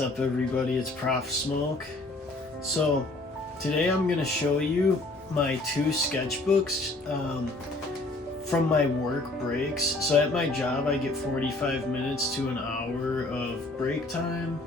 What's up everybody, it's Prof Smoke. So today I'm going to show you my two sketchbooks from my work breaks. So at my job I get 45 minutes to an hour of break time,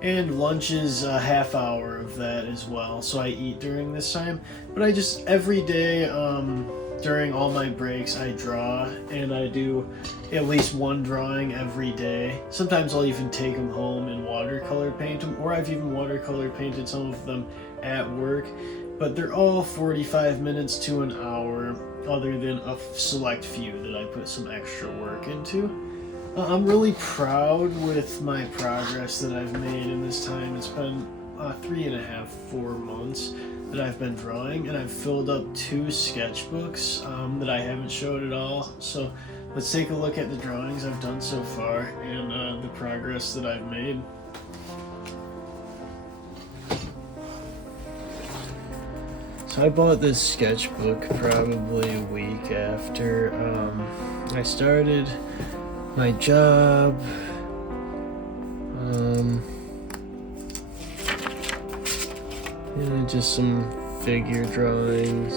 and lunch is a half hour of that as well. So I eat during this time, but I just every day during all my breaks I draw, and I do at least one drawing every day. Sometimes I'll even take them home and watercolor paint them, or I've even watercolor painted some of them at work. But they're all 45 minutes to an hour, other than a select few that I put some extra work into. I'm really proud with my progress that I've made in this time. It's been 3.5-4 months that I've been drawing, and I've filled up 2 sketchbooks that I haven't showed at all. So let's take a look at the drawings I've done so far and the progress that I've made. So I bought this sketchbook probably a week after I started my job. And just some figure drawings.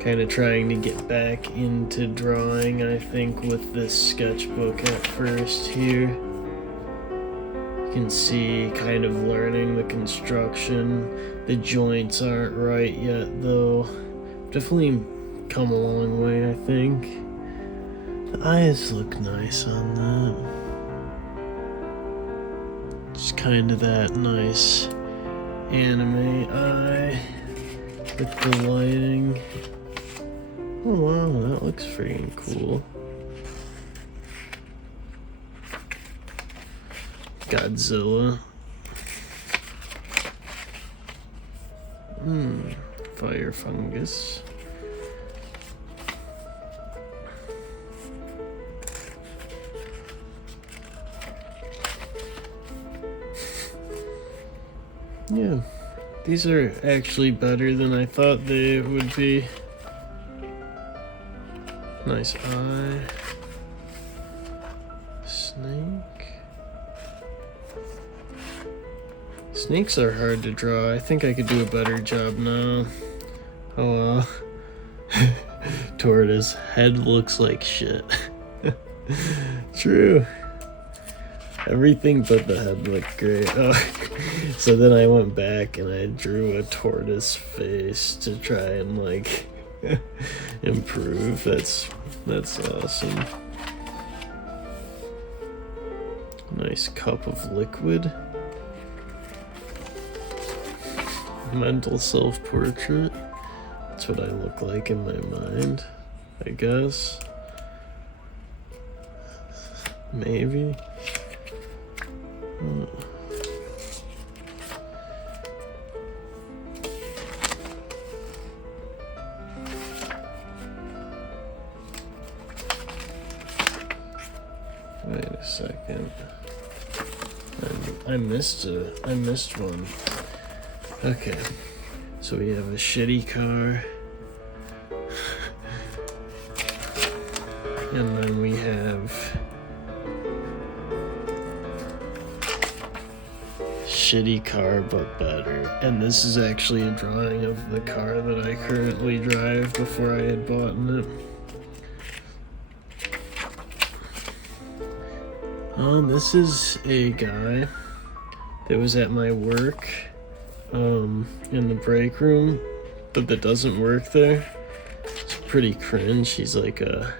Kind of trying to get back into drawing, I think, with this sketchbook at first here. You can see kind of learning the construction. The joints aren't right yet though. Definitely come a long way, I think. The eyes look nice on that. Just kind of that nice anime eye with the lighting. Oh wow, that looks freaking cool. Godzilla. Fire fungus. Yeah, these are actually better than I thought they would be. Nice eye. Snake. Snakes are hard to draw. I think I could do a better job now. Oh well. Tortoise. Head looks like shit. True. Everything but the head looked great. Oh. So then I went back and I drew a tortoise face to try and like improve. That's awesome. Nice cup of liquid. Mental self-portrait. That's what I look like in my mind, I guess. Maybe. Wait a second. I missed one. Okay. So we have a shitty car. And then we have shitty car but better. And this is actually a drawing of the car that I currently drive before I had bought it. This is a guy that was at my work in the break room, but that doesn't work there. It's pretty cringe. He's like a...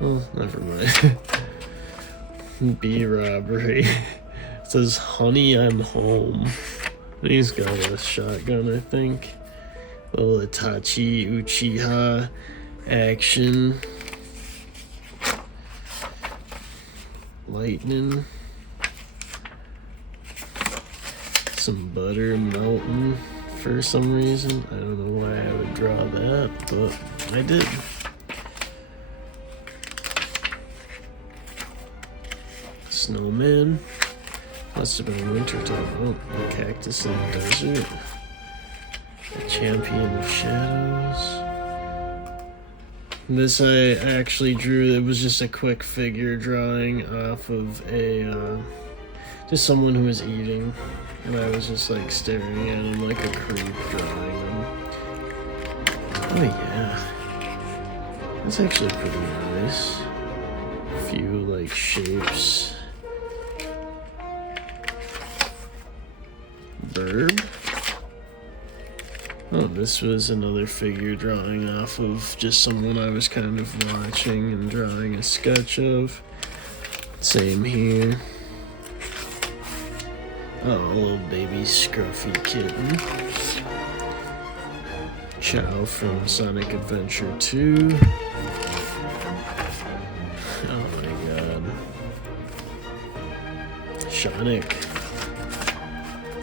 well, never mind. Bee robbery. It says, "Honey, I'm home." And he's got a shotgun, I think. Little Itachi Uchiha action. Lightning. Some butter melting for some reason. I don't know why I would draw that, but I did. Snowman. Must have been winter time. Oh, a cactus in the desert. A champion of shadows. This I actually drew. It was just a quick figure drawing off of just someone who was eating, and I was just like staring at him like a creep, drawing him. Oh yeah, that's actually pretty nice. A few like shapes. Bird. Oh, this was another figure drawing off of just someone I was kind of watching and drawing a sketch of. Same here. Oh, a little baby scruffy kitten. Chow from Sonic Adventure 2. Oh my god.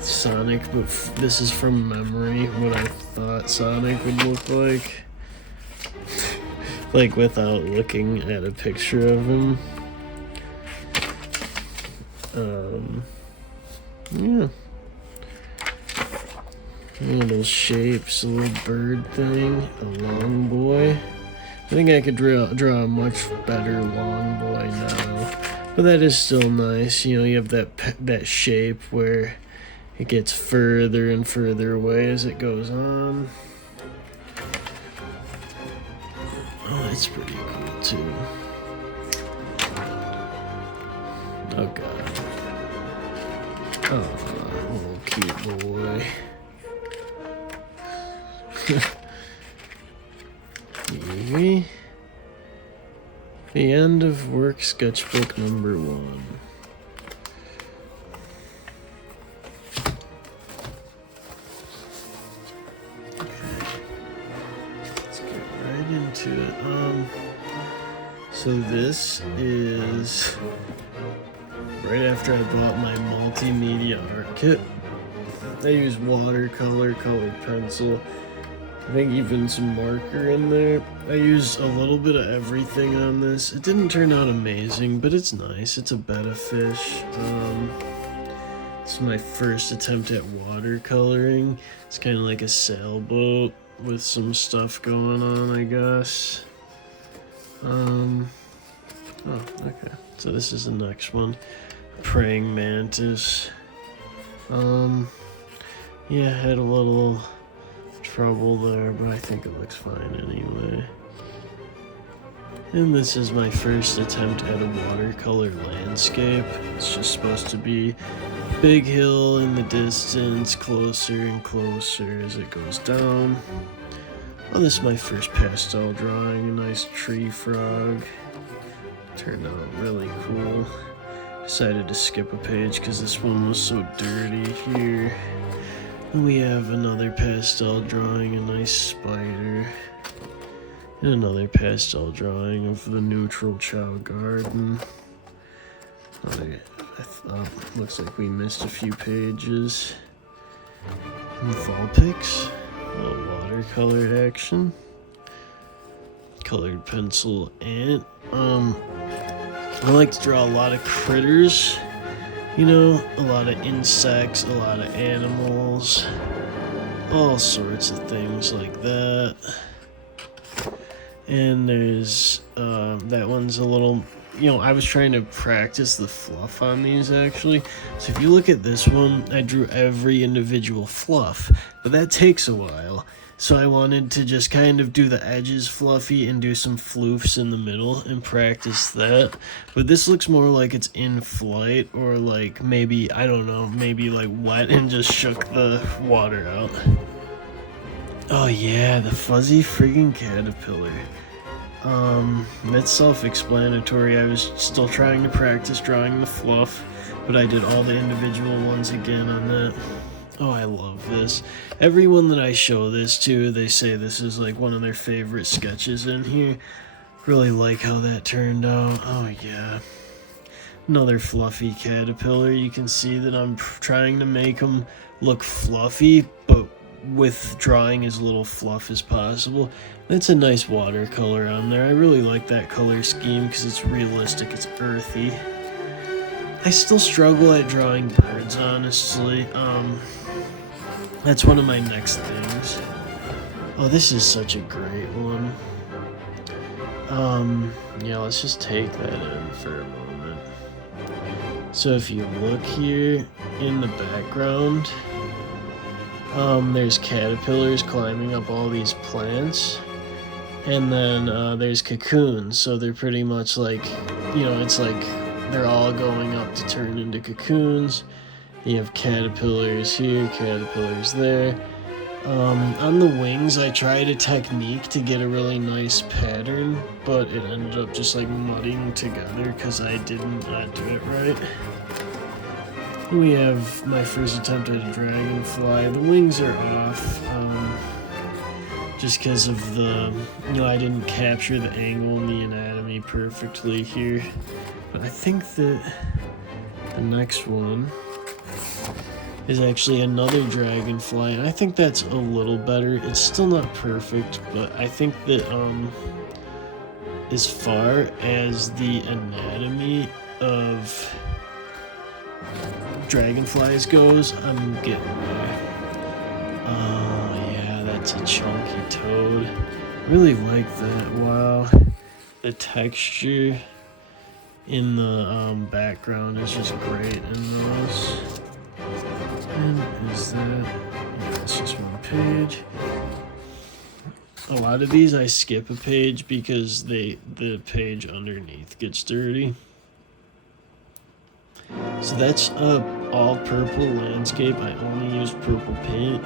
Sonic, but this is from memory, what I thought Sonic would look like. Like without looking at a picture of him. Yeah. Little shapes, a little bird thing, a long boy. I think I could draw a much better long boy now, but that is still nice. You know, you have that shape where it gets further and further away as it goes on. Oh, that's pretty cool too. Oh god. Oh, little cute boy. The end of work sketchbook number 1. Okay, let's get right into it. So this is right after I bought my multimedia art kit. I use watercolor, colored pencil, I think even some marker in there. I used a little bit of everything on this. It didn't turn out amazing, but it's nice. It's a betta fish. It's my first attempt at watercoloring. It's kind of like a sailboat with some stuff going on, I guess. Oh, okay. So this is the next one. Praying mantis. Yeah, I had a little trouble there, but I think it looks fine anyway. And this is my first attempt at a watercolor landscape. It's just supposed to be a big hill in the distance, closer and closer as it goes down. Oh, this is my first pastel drawing, a nice tree frog. Turned out really cool. Decided to skip a page because this one was so dirty here. And we have another pastel drawing, a nice spider. And another pastel drawing of the neutral chow garden. I thought, looks like we missed a few pages. And fall pics, a little watercolor action. Colored pencil ant. I like to draw a lot of critters, you know, a lot of insects, a lot of animals, all sorts of things like that. And there's, that one's a little, you know, I was trying to practice the fluff on these actually. So if you look at this one, I drew every individual fluff, but that takes a while. So I wanted to just kind of do the edges fluffy and do some floofs in the middle and practice that. But this looks more like it's in flight, or like maybe, I don't know, maybe like wet and just shook the water out. Oh yeah, the fuzzy friggin' caterpillar. That's self-explanatory. I was still trying to practice drawing the fluff, but I did all the individual ones again on that. Oh, I love this. Everyone that I show this to, they say this is like one of their favorite sketches in here. Really like how that turned out. Oh yeah. Another fluffy caterpillar. You can see that I'm trying to make him look fluffy, but with drawing as little fluff as possible. That's a nice watercolor on there. I really like that color scheme because it's realistic, it's earthy. I still struggle at drawing birds, honestly. That's one of my next things. Oh, this is such a great one. Yeah, let's just take that in for a moment. So if you look here in the background, there's caterpillars climbing up all these plants, and then there's cocoons. So they're pretty much like, it's like they're all going up to turn into cocoons. You have caterpillars here, caterpillars there. On the wings, I tried a technique to get a really nice pattern, but it ended up just like mudding together because I didn't do it right. We have my first attempt at a dragonfly. The wings are off, just because of the, I didn't capture the angle and the anatomy perfectly here. But I think that the next one is actually another dragonfly, and I think that's a little better. It's still not perfect, but I think that as far as the anatomy of dragonflies goes, I'm getting there. Oh yeah, that's a chunky toad. Really like that. Wow, the texture in the background is just great in those. And is that? Yeah, it's just one page. A lot of these I skip a page because the page underneath gets dirty. So that's a all purple landscape. I only use purple paint.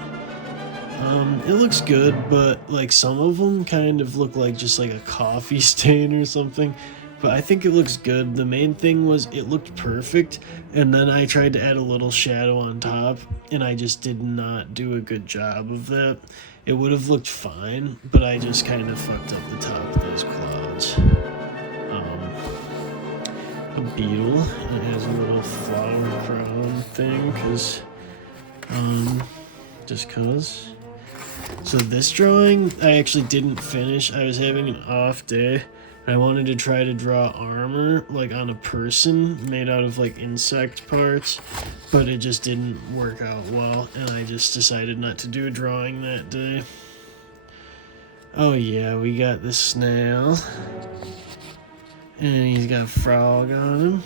It looks good, but like some of them kind of look like just like a coffee stain or something. But I think it looks good. The main thing was it looked perfect, and then I tried to add a little shadow on top, and I just did not do a good job of that. It would have looked fine, but I just kind of fucked up the top of those clouds. A beetle. It has a little flower crown thing, just cause. So this drawing I actually didn't finish. I was having an off day. I wanted to try to draw armor like on a person made out of like insect parts, but it just didn't work out well, and I just decided not to do a drawing that day. Oh yeah, we got the snail, and he's got a frog on him.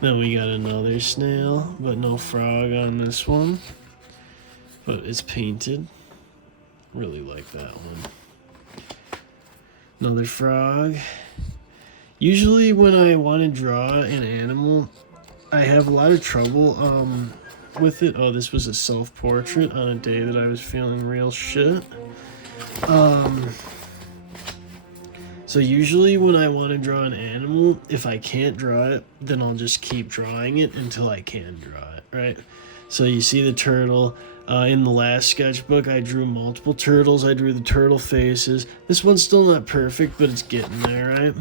Then we got another snail, but no frog on this one, but it's painted. Really like that one. Another frog. Usually when I want to draw an animal, I have a lot of trouble with it. Oh, this was a self-portrait on a day that I was feeling real shit. So usually when I want to draw an animal, if I can't draw it, then I'll just keep drawing it until I can draw it, right? So you see the turtle. In the last sketchbook, I drew multiple turtles. I drew the turtle faces. This one's still not perfect, but it's getting there, right?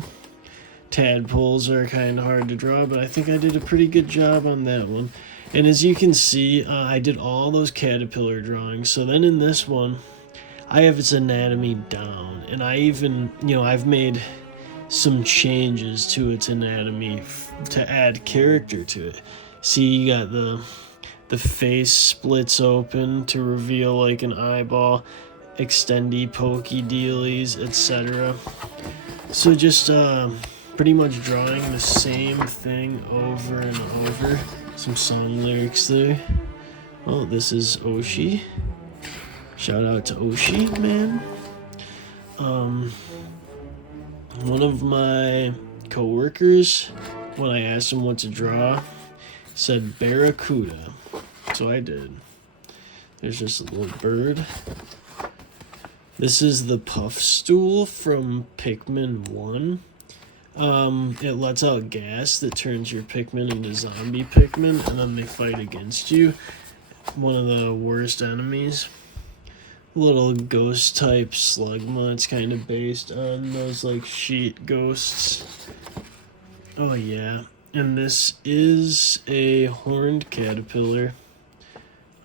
Tadpoles are kind of hard to draw, but I think I did a pretty good job on that one. And as you can see, I did all those caterpillar drawings. So then in this one, I have its anatomy down. And I even, I've made some changes to its anatomy to add character to it. See, you got the face splits open to reveal like an eyeball, extendy pokey dealies, etc. So just pretty much drawing the same thing over and over. Some song lyrics there. Oh, this is Oshi. Shout out to Oshi, man. One of my coworkers, when I asked him what to draw, said barracuda. So I did. There's just a little bird. This is the puff stool from Pikmin 1. It lets out gas that turns your Pikmin into zombie Pikmin, and then they fight against you. One of the worst enemies. Little ghost type slugma. It's kind of based on those like sheet ghosts. Oh yeah. And this is a horned caterpillar.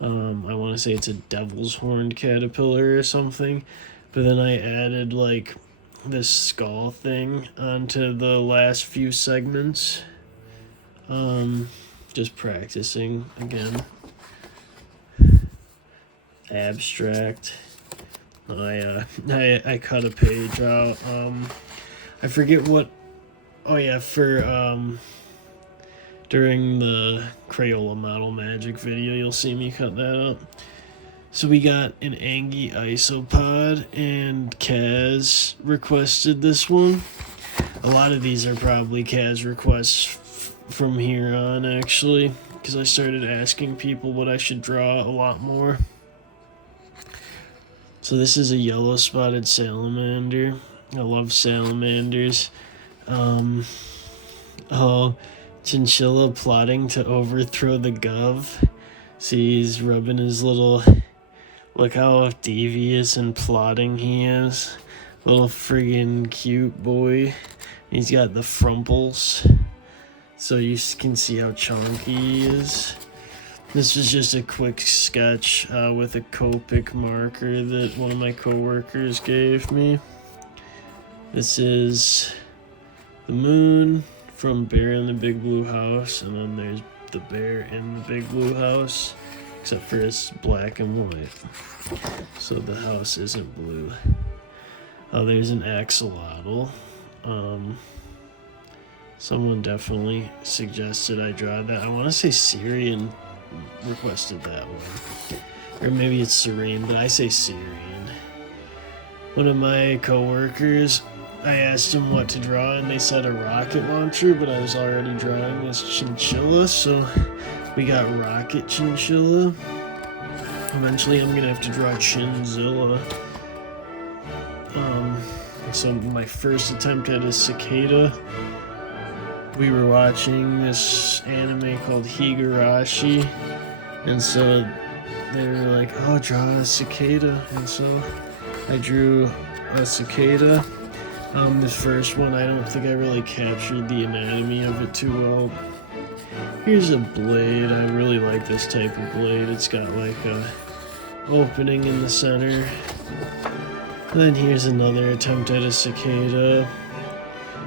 I want to say it's a devil's horned caterpillar or something. But then I added like this skull thing onto the last few segments. Just practicing again. Abstract. I cut a page out. I forget what. Oh yeah, for during the Crayola Model Magic video, you'll see me cut that up. So we got an Angie Isopod, and Kaz requested this one. A lot of these are probably Kaz requests from here on, actually, because I started asking people what I should draw a lot more. So this is a yellow spotted salamander. I love salamanders. Oh, chinchilla plotting to overthrow the gov. See, he's rubbing his little... Look how devious and plotting he is. Little friggin' cute boy. He's got the frumples. So you can see how chunky he is. This was just a quick sketch with a Copic marker that one of my coworkers gave me. This is the moon from Bear in the Big Blue House, and then there's the bear in the Big Blue House, except for it's black and white, so the house isn't blue. Oh, there's an axolotl. Someone definitely suggested I draw that. I want to say Syrian requested that one, or maybe it's Serene, but I say Syrian. One of my coworkers, I asked him what to draw, and they said a rocket launcher, but I was already drawing this chinchilla, so we got rocket chinchilla. Eventually I'm gonna have to draw Chinzilla. So my first attempt at a cicada, we were watching this anime called Higurashi, and so they were like, oh, draw a cicada, and so I drew a cicada. The first one, I don't think I really captured the anatomy of it too well. Here's a blade. I really like this type of blade. It's got like a opening in the center. And then here's another attempt at a cicada.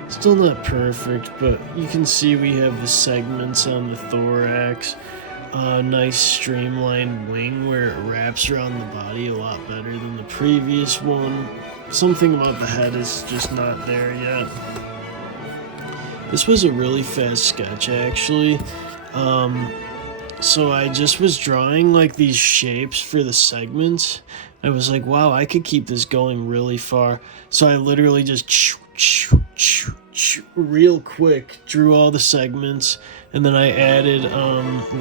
Still not perfect, but you can see we have the segments on the thorax. Nice streamlined wing where it wraps around the body a lot better than the previous one. Something about the head is just not there yet. This was a really fast sketch, actually. So I just was drawing like these shapes for the segments. I was like, wow, I could keep this going really far. So I literally just real quick drew all the segments, and then I added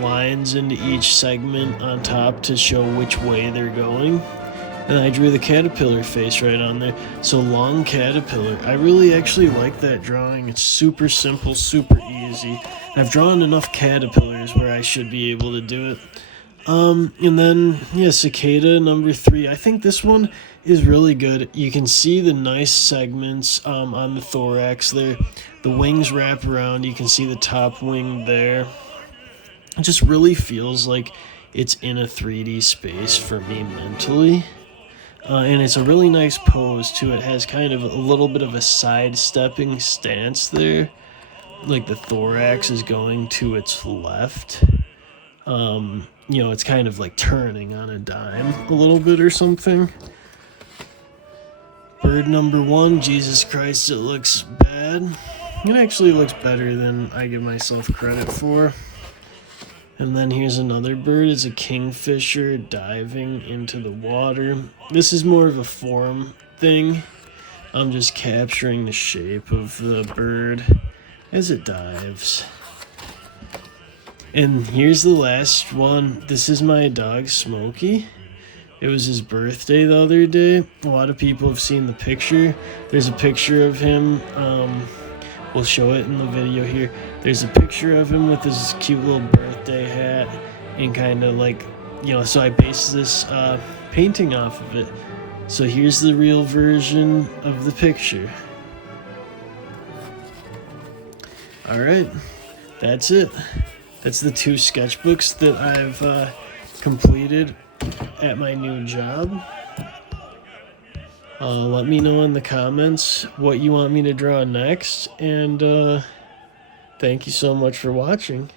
lines into each segment on top to show which way they're going. And I drew the caterpillar face right on there. So long caterpillar. I really actually like that drawing. It's super simple, super easy. I've drawn enough caterpillars where I should be able to do it. And then, yeah, cicada number 3. I think this one is really good. You can see the nice segments on the thorax there. The wings wrap around. You can see the top wing there. It just really feels like it's in a 3D space for me mentally. And it's a really nice pose, too. It has kind of a little bit of a sidestepping stance there. Like the thorax is going to its left. You know, it's kind of like turning on a dime a little bit or something. Bird number 1, Jesus Christ, it looks bad. It actually looks better than I give myself credit for. And then here's another bird. It's a kingfisher diving into the water. This is more of a form thing. I'm just capturing the shape of the bird as it dives. And here's the last one. This is my dog, Smokey. It was his birthday the other day. A lot of people have seen the picture. There's a picture of him. We'll show it in the video here. There's a picture of him with his cute little birthday hat and kind of like, you know, so I based this painting off of it. So here's the real version of the picture. All right, that's it. That's the 2 sketchbooks that I've completed at my new job. Let me know in the comments what you want me to draw next, and thank you so much for watching.